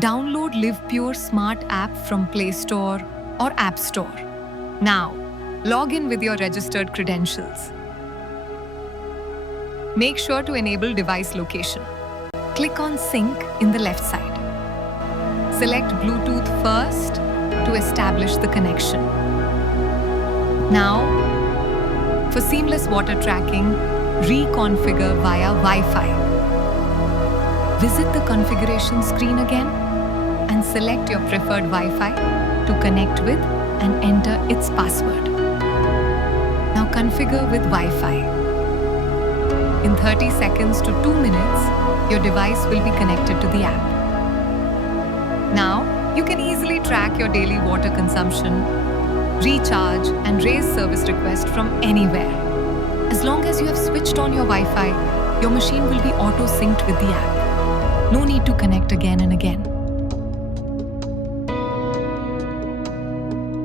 Download Livpure Smart App from Play Store or App Store. Now, log in with your registered credentials. Make sure to enable device location. Click on Sync in the left side. Select Bluetooth first to establish the connection. Now, for seamless water tracking, reconfigure via Wi-Fi. Visit the configuration screen again and select your preferred Wi-Fi to connect with and enter its password. Now configure with Wi-Fi. In 30 seconds to 2 minutes, your device will be connected to the app. Now, you can easily track your daily water consumption, recharge, and raise service requests from anywhere. As long as you have switched on your Wi-Fi, your machine will be auto-synced with the app. No need to connect again and again.